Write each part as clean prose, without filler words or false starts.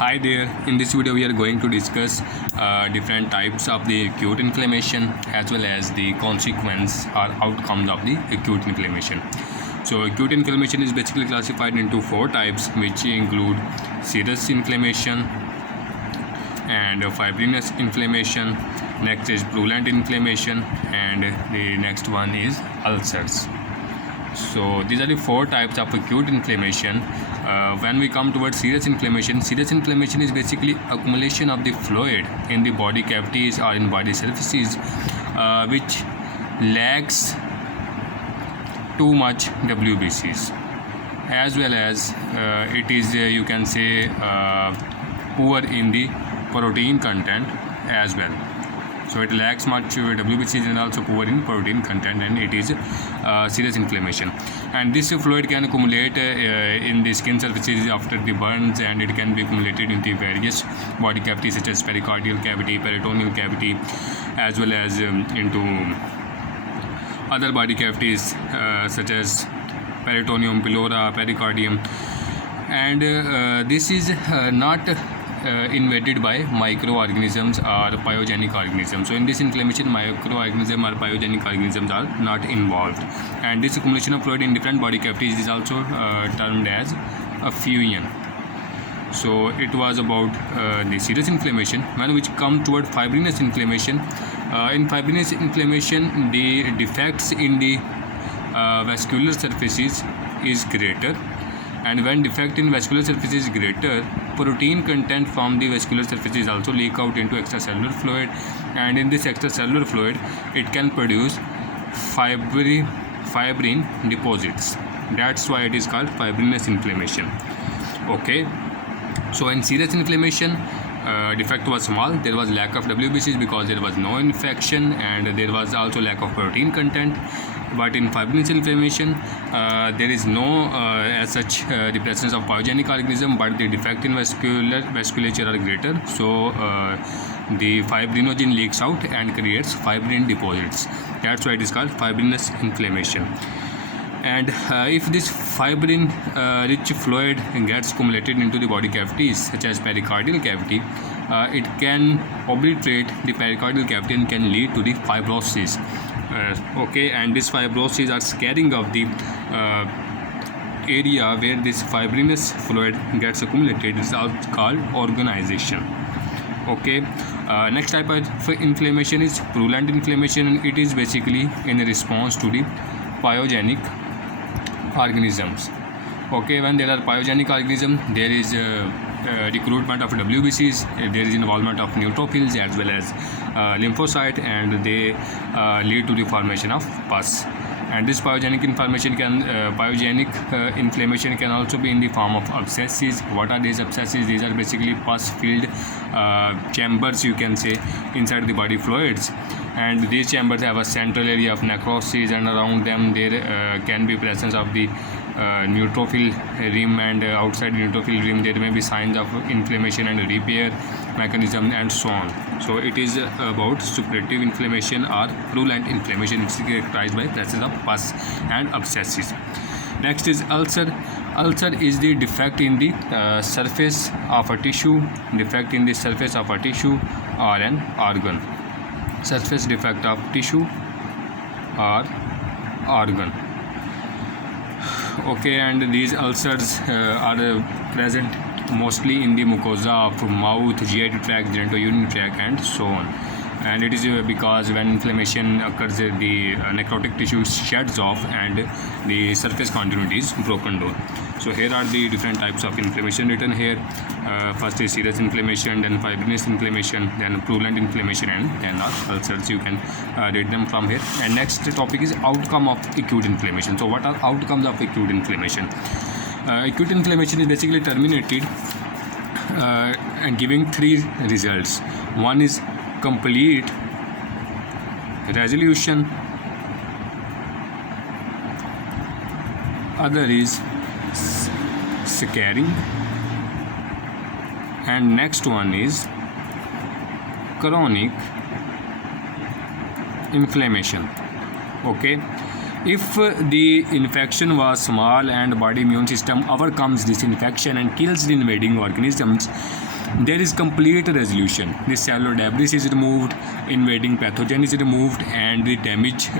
Hi there, in this video we are going to discuss different types of the acute inflammation as well as the consequence or outcomes of the acute inflammation. So acute inflammation is basically classified into four types, which include serous inflammation and fibrinous inflammation, next is purulent inflammation, and the next one is ulcers. So these are the four types of acute inflammation. When we come towards serous inflammation is basically accumulation of the fluid in the body cavities or in body surfaces which lacks too much WBCs, as well as it is you can say poor in the protein content as well. So it lacks much WBCs and also poor in protein content, and it is serous inflammation. And this fluid can accumulate in the skin surfaces after the burns, and it can be accumulated in the various body cavities such as pericardial cavity, peritoneal cavity, as well as into other body cavities such as peritoneum, pylora, pericardium. And this is not invaded by microorganisms or pyogenic organisms. So in this inflammation, microorganisms or pyogenic organisms are not involved, and this accumulation of fluid in different body cavities is also termed as effusion. So it was about the serous inflammation. When we come toward fibrinous inflammation, in fibrinous inflammation the defects in the vascular surfaces is greater, and when defect in vascular surface is greater, protein content from the vascular surfaces also leak out into extracellular fluid, and in this extracellular fluid it can produce fibrin deposits. That's why it is called fibrinous inflammation. Okay, so in serous inflammation, defect was small, there was lack of WBCs because there was no infection, and there was also lack of protein content. But in fibrinous inflammation, there is no as such the presence of pyogenic organism, but the defect in vasculature are greater. So the fibrinogen leaks out and creates fibrin deposits. That's why it is called fibrinous inflammation. And if this fibrin rich fluid gets accumulated into the body cavities such as pericardial cavity, it can obliterate the pericardial cavity and can lead to the fibrosis. Okay, and this fibrosis are scarring of the area where this fibrinous fluid gets accumulated. It is also called organization. Okay, next type of inflammation is purulent inflammation, and it is basically in response to the pyogenic organisms. Okay, when there are pyogenic organisms, there is recruitment of WBCs, there is involvement of neutrophils as well as lymphocyte, and they lead to the formation of pus. And this pyogenic inflammation can also be in the form of abscesses. What are these abscesses? These are basically pus-filled chambers, you can say, inside the body fluids, and these chambers have a central area of necrosis, and around them there can be presence of the neutrophil rim, and outside the neutrophil rim there may be signs of inflammation and repair mechanism and so on. So it is about suppurative inflammation or purulent inflammation, which is characterized by presence of pus and abscesses. Next is ulcer. Ulcer is the defect in the surface of a tissue, defect in the surface of a tissue or an organ. Surface defect of tissue or organ. Okay, and these ulcers are present mostly in the mucosa of mouth, GI tract, genitourinary tract, and so on. And it is because when inflammation occurs, the necrotic tissue sheds off and the surface continuity is broken down. So here are the different types of inflammation written here. First is serous inflammation, then fibrinous inflammation, then purulent inflammation, and then ulcers. You can read them from here. And next topic is outcome of acute inflammation. So what are outcomes of acute inflammation? Acute inflammation is basically terminated and giving three results. One is complete resolution, other is scarring, and next one is chronic inflammation. Okay, If the infection was small and body immune system overcomes this infection and kills the invading organisms, there is complete resolution. The cellular debris is removed, invading pathogen is removed, and the damaged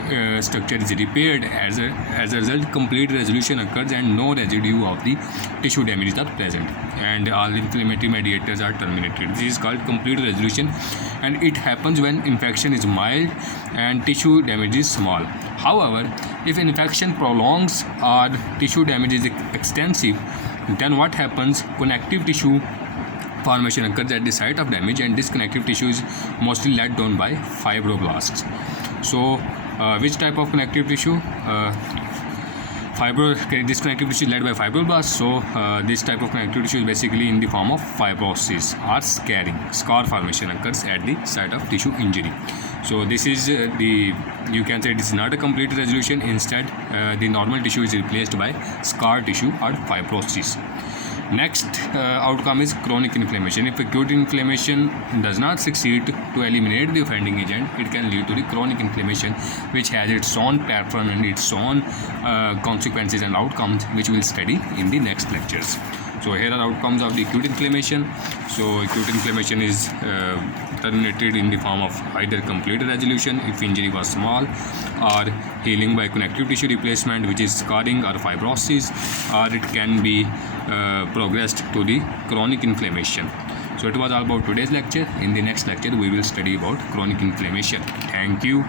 structure is repaired. As a result, complete resolution occurs and no residue of the tissue damages are present, and all inflammatory mediators are terminated. This is called complete resolution, and it happens when infection is mild and tissue damage is small. However, if infection prolongs or tissue damage is extensive, then what happens? Connective tissue formation occurs at the site of damage, and this connective tissue is mostly let down by fibroblasts. So, which type of connective tissue? This connective tissue is led by fibroblasts. So, this type of connective tissue is basically in the form of fibrosis or scarring. Scar formation occurs at the site of tissue injury. So, this is you can say it is not a complete resolution. Instead, the normal tissue is replaced by scar tissue or fibrosis. Next outcome is chronic inflammation. If acute inflammation does not succeed to eliminate the offending agent, it can lead to the chronic inflammation, which has its own pattern and its own consequences and outcomes, which we will study in the next lectures. So here are outcomes of the acute inflammation. So acute inflammation is terminated in the form of either complete resolution if injury was small, or healing by connective tissue replacement, which is scarring or fibrosis, or it can be progressed to the chronic inflammation. So it was all about today's lecture. In the next lecture we will study about chronic inflammation. Thank you.